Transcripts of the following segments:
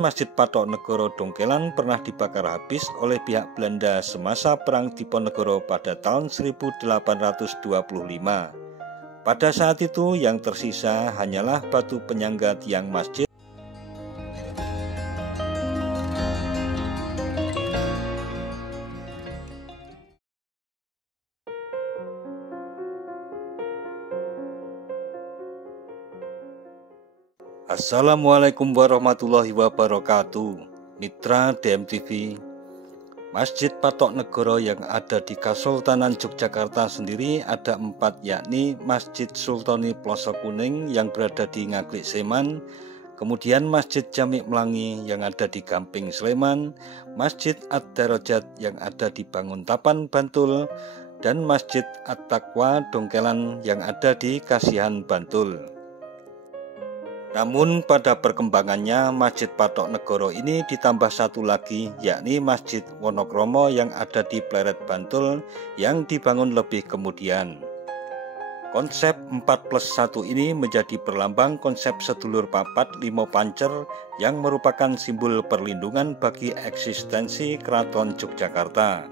Masjid Patok Negoro Dongkelan pernah dibakar habis oleh pihak Belanda semasa Perang Diponegoro pada tahun 1825. Pada saat itu yang tersisa hanyalah batu penyangga tiang masjid. Assalamualaikum warahmatullahi wabarakatuh. Mitra DMTV, Masjid Patok Negoro yang ada di Kesultanan Yogyakarta sendiri ada 4, yakni Masjid Sultoni Plosok Kuning yang berada di Ngaglik Sleman, kemudian Masjid Jami Melangi yang ada di Gamping Sleman, Masjid Ad-Darajat yang ada di Banguntapan Bantul, dan Masjid At-Taqwa Dongkelan yang ada di Kasihan Bantul. Namun pada perkembangannya Masjid Patok Negoro ini ditambah satu lagi, yakni Masjid Wonokromo yang ada di Pleret Bantul yang dibangun lebih kemudian. Konsep 4+1 ini menjadi perlambang konsep sedulur papat limo pancer yang merupakan simbol perlindungan bagi eksistensi Keraton Yogyakarta.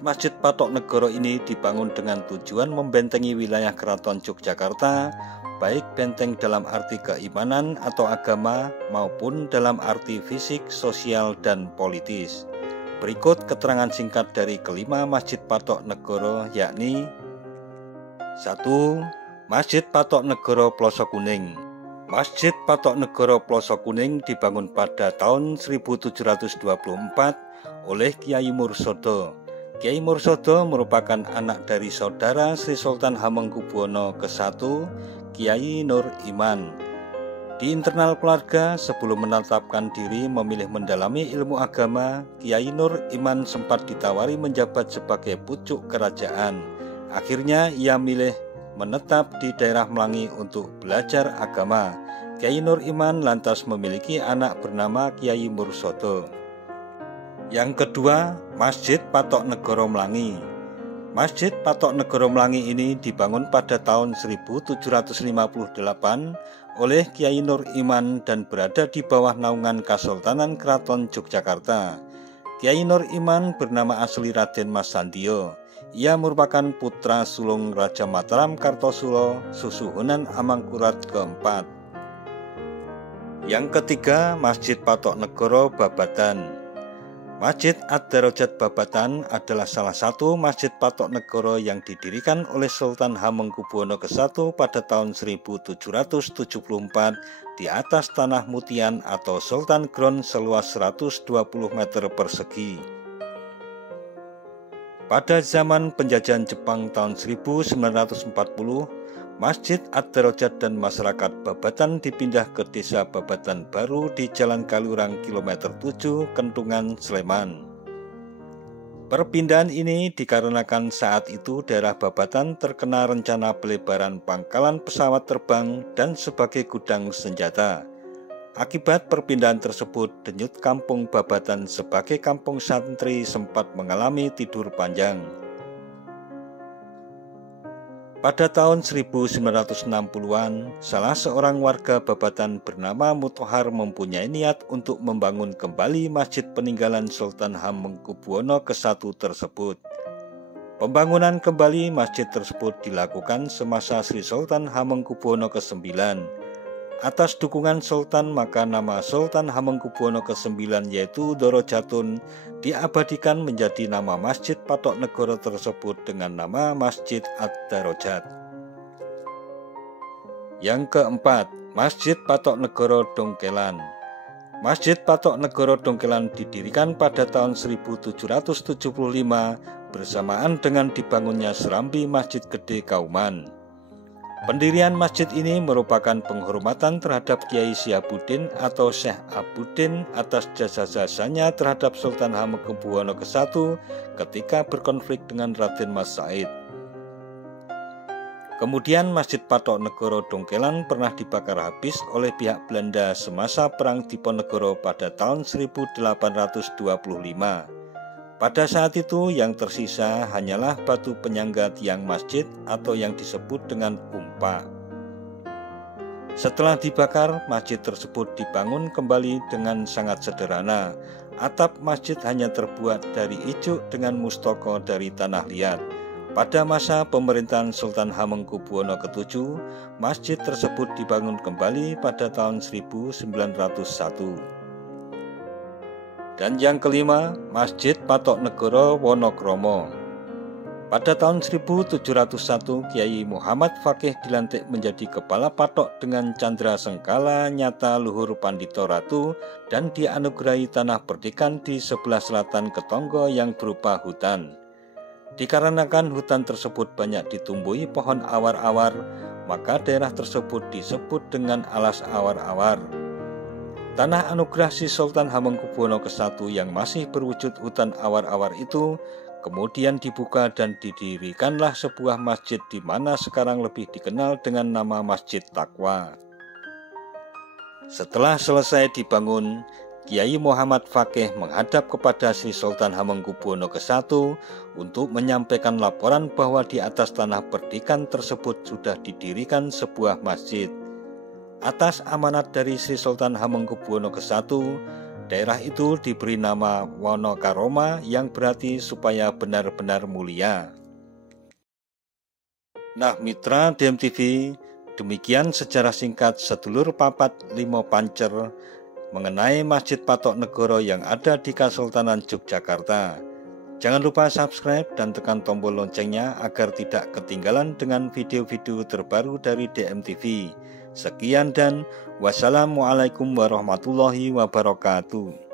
Masjid Patok Negoro ini dibangun dengan tujuan membentengi wilayah Keraton Yogyakarta, baik benteng dalam arti keimanan atau agama maupun dalam arti fisik, sosial, dan politis. Berikut keterangan singkat dari kelima Masjid Patok Negoro, yakni 1. Masjid Patok Negoro Plosok Kuning. Masjid Patok Negoro Plosok Kuning dibangun pada tahun 1724 oleh Kiai Mursodo. Kiai Mursodo merupakan anak dari saudara Sri Sultan Hamengkubuwono ke-1, Kiai Nur Iman. Di internal keluarga, sebelum menetapkan diri memilih mendalami ilmu agama, Kiai Nur Iman sempat ditawari menjabat sebagai pucuk kerajaan. Akhirnya ia milih menetap di daerah Melangi untuk belajar agama. Kiai Nur Iman lantas memiliki anak bernama Kiai Mursodo. Yang kedua, Masjid Patok Negoro Melangi. Masjid Patok Negoro Melangi ini dibangun pada tahun 1758 oleh Kiai Nur Iman dan berada di bawah naungan Kesultanan Keraton Yogyakarta. Kiai Nur Iman bernama asli Raden Mas Sandyo. Ia merupakan putra sulung Raja Mataram Kartosulo, Susuhunan Amangkurat ke-4. Yang ketiga, Masjid Patok Negoro Babatan. Masjid Ad-Darajat Babatan adalah salah satu Masjid Patok Negoro yang didirikan oleh Sultan Hamengkubuwono ke-1 pada tahun 1774 di atas tanah Mutian atau Sultan Ground seluas 120 meter persegi. Pada zaman penjajahan Jepang tahun 1940, Masjid Ad-Darajat dan masyarakat Babatan dipindah ke Desa Babatan Baru di Jalan Kaliurang kilometer 7, Kentungan, Sleman. Perpindahan ini dikarenakan saat itu daerah Babatan terkena rencana pelebaran pangkalan pesawat terbang dan sebagai gudang senjata. Akibat perpindahan tersebut, denyut kampung Babatan sebagai kampung santri sempat mengalami tidur panjang. Pada tahun 1960-an, salah seorang warga Babatan bernama Mutohar mempunyai niat untuk membangun kembali masjid peninggalan Sultan Hamengkubuwono ke-1 tersebut. Pembangunan kembali masjid tersebut dilakukan semasa Sri Sultan Hamengkubuwono ke-9. Atas dukungan Sultan, maka nama Sultan Hamengkubuwono ke-9 yaitu Dorojatun diabadikan menjadi nama Masjid Patok Negoro tersebut dengan nama Masjid Ad-Darajat. Yang keempat, Masjid Patok Negoro Dongkelan. Masjid Patok Negoro Dongkelan didirikan pada tahun 1775 bersamaan dengan dibangunnya Serambi Masjid Gede Kauman. Pendirian masjid ini merupakan penghormatan terhadap Kiai Syihabuddin atau Syekh Abuddin atas jasa-jasanya terhadap Sultan Hamengkubuwono ke-1 ketika berkonflik dengan Raden Mas Said. Kemudian Masjid Patok Negoro Dongkelan pernah dibakar habis oleh pihak Belanda semasa Perang Diponegoro pada tahun 1825. Pada saat itu yang tersisa hanyalah batu penyangga tiang masjid atau yang disebut dengan umpa. Setelah dibakar, masjid tersebut dibangun kembali dengan sangat sederhana. Atap masjid hanya terbuat dari ijuk dengan mustoko dari tanah liat. Pada masa pemerintahan Sultan Hamengkubuwono ke-7, masjid tersebut dibangun kembali pada tahun 1901. Dan yang kelima, Masjid Patok Negoro Wonokromo. Pada tahun 1701, Kiai Muhammad Fakih dilantik menjadi kepala patok dengan candra sengkala nyata luhur Pandito Ratu dan dianugerahi tanah perdikan di sebelah selatan Ketonggo yang berupa hutan. Dikarenakan hutan tersebut banyak ditumbuhi pohon awar-awar, maka daerah tersebut disebut dengan alas awar-awar. Tanah anugerah si Sultan Hamengkubuwono ke-1 yang masih berwujud hutan awar-awar itu kemudian dibuka dan didirikanlah sebuah masjid di mana sekarang lebih dikenal dengan nama Masjid Taqwa. Setelah selesai dibangun, Kiai Muhammad Fakih menghadap kepada Sri Sultan Hamengkubuwono ke-1 untuk menyampaikan laporan bahwa di atas tanah perdikan tersebut sudah didirikan sebuah masjid. Atas amanat dari Sri Sultan Hamengkubuwono ke-1, daerah itu diberi nama Wonokaroma yang berarti supaya benar-benar mulia. Nah mitra DMTV, demikian sejarah singkat sedulur papat limo pancer mengenai Masjid Patok Negoro yang ada di Kesultanan Yogyakarta. Jangan lupa subscribe dan tekan tombol loncengnya agar tidak ketinggalan dengan video-video terbaru dari DMTV. Sekian dan wassalamualaikum warahmatullahi wabarakatuh.